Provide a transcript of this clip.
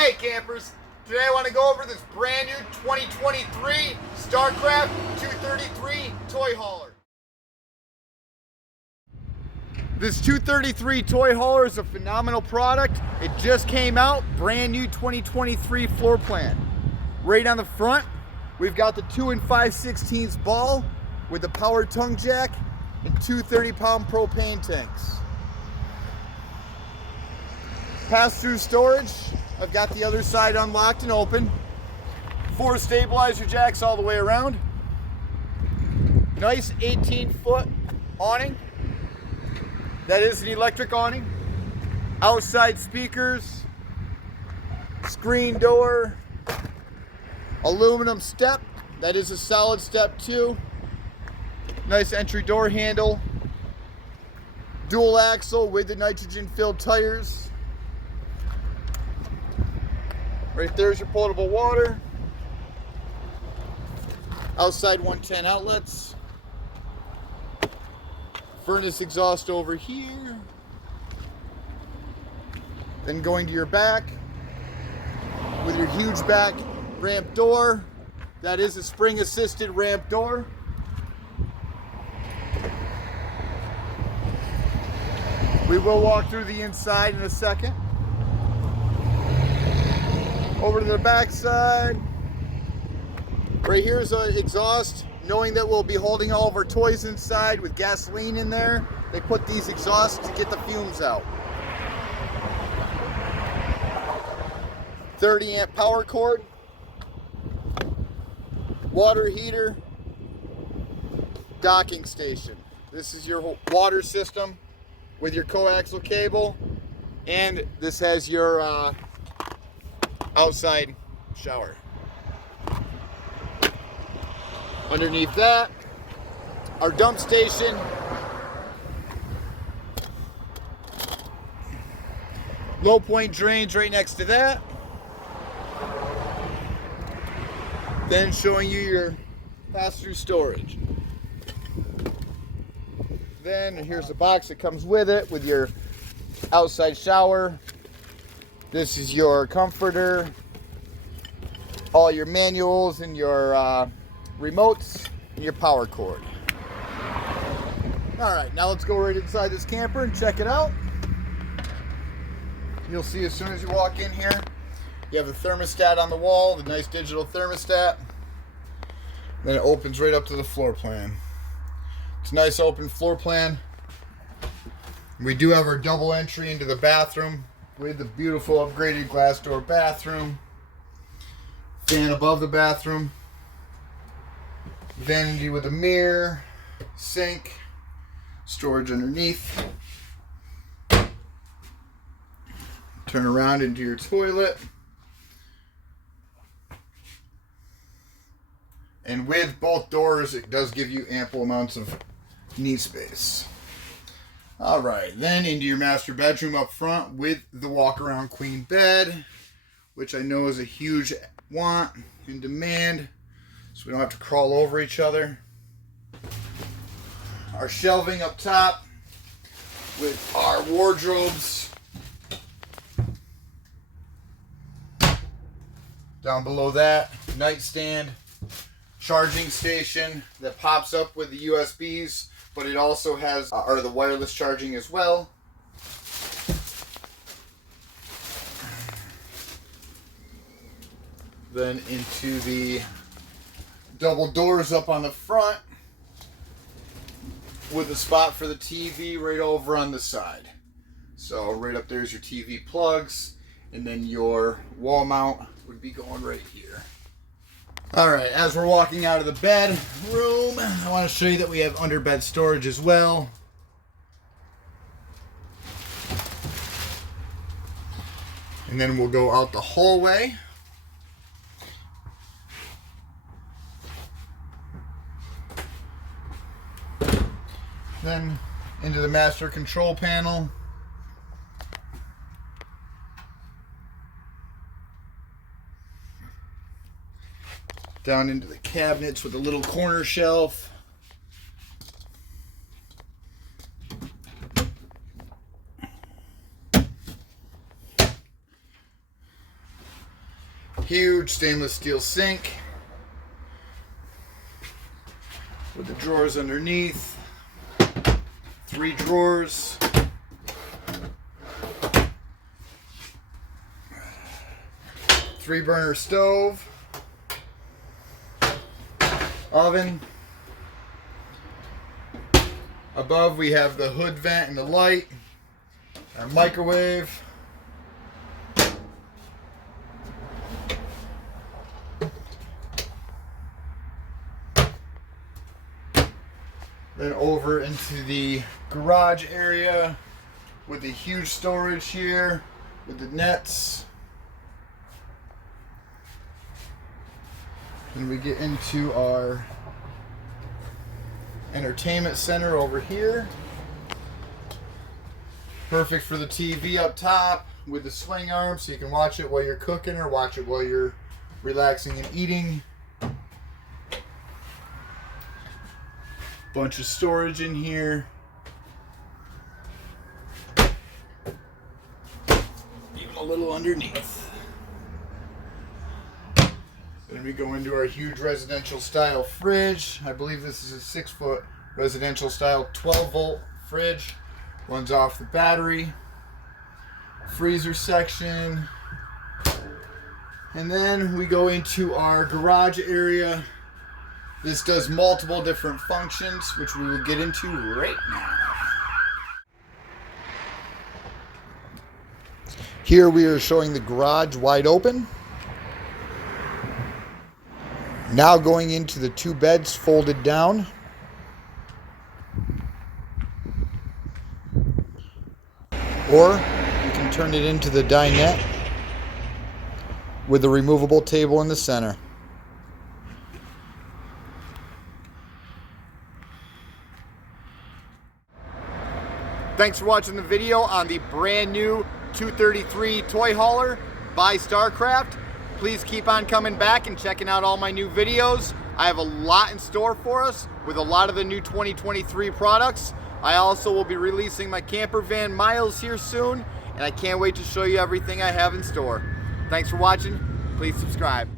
Hey campers, today I want to go over this brand new 2023 Starcraft 233 toy hauler. This 233 toy hauler is a phenomenal product. It just came out, brand new 2023 floor plan. Right on the front, we've got the 2 5/16 ball with the power tongue jack and two 30-pound propane tanks. Pass-through storage. I've got the other side unlocked and open. 4 stabilizer jacks all the way around. Nice 18-foot awning. That is an electric awning. Outside speakers. Screen door. Aluminum step. That is a solid step too. Nice entry door handle. Dual axle with the nitrogen-filled tires. Right there's your potable water. Outside 110 outlets. Furnace exhaust over here. Then going to your back with your huge back ramp door. That is a spring assisted ramp door. We will walk through the inside in a second. Over to the back side. Right here is an exhaust. Knowing that we'll be holding all of our toys inside with gasoline in there, they put these exhausts to get the fumes out. 30 amp power cord. Water heater. Docking station. This is your water system with your coaxial cable. And this has your outside shower. Underneath that, our dump station. Low point drains right next to that. Then showing you your pass-through storage. Then here's the box that comes with it with your outside shower. This is your comforter, all your manuals and your remotes, and your power cord. All right, now let's go right inside this camper and check it out. You'll see as soon as you walk in here, you have the thermostat on the wall, the nice digital thermostat. Then it opens right up to the floor plan. It's a nice open floor plan. We do have our double entry into the bathroom with the beautiful upgraded glass door bathroom. Fan above the bathroom. Vanity with a mirror. Sink. Storage underneath. Turn around into your toilet. And with both doors, it does give you ample amounts of knee space. All right, then into your master bedroom up front with the walk-around queen bed, which I know is a huge want and demand, so we don't have to crawl over each other. Our shelving up top with our wardrobes. Down below that, nightstand, charging station that pops up with the USBs. But it also has the wireless charging as well. Then into the double doors up on the front with a spot for the TV right over on the side. So right up there is your TV plugs, and then your wall mount would be going right here. Alright, as we're walking out of the bed room, I want to show you that we have underbed storage as well. And then we'll go out the hallway. Then into the master control panel. Down into the cabinets with a little corner shelf. Huge stainless steel sink with the drawers underneath. 3 drawers. Three burner stove. Oven. Above we have the hood vent and the light. Our microwave. Then over into the garage area with the huge storage here with the nets. And we get into our entertainment center over here. Perfect for the TV up top with the swing arm so you can watch it while you're cooking or watch it while you're relaxing and eating. Bunch of storage in here. Even a little underneath. Then we go into our huge residential style fridge. I believe this is a 6-foot residential style 12-volt fridge. Runs off the battery. Freezer section. And then we go into our garage area. This does multiple different functions, which we will get into right now. Here we are showing the garage wide open. Now going into the 2 beds folded down. Or you can turn it into the dinette with the removable table in the center. Thanks for watching the video on the brand new 233 toy hauler by Starcraft. Please keep on coming back and checking out all my new videos. I have a lot in store for us with a lot of the new 2023 products. I also will be releasing my camper van Miles here soon, and I can't wait to show you everything I have in store. Thanks for watching. Please subscribe.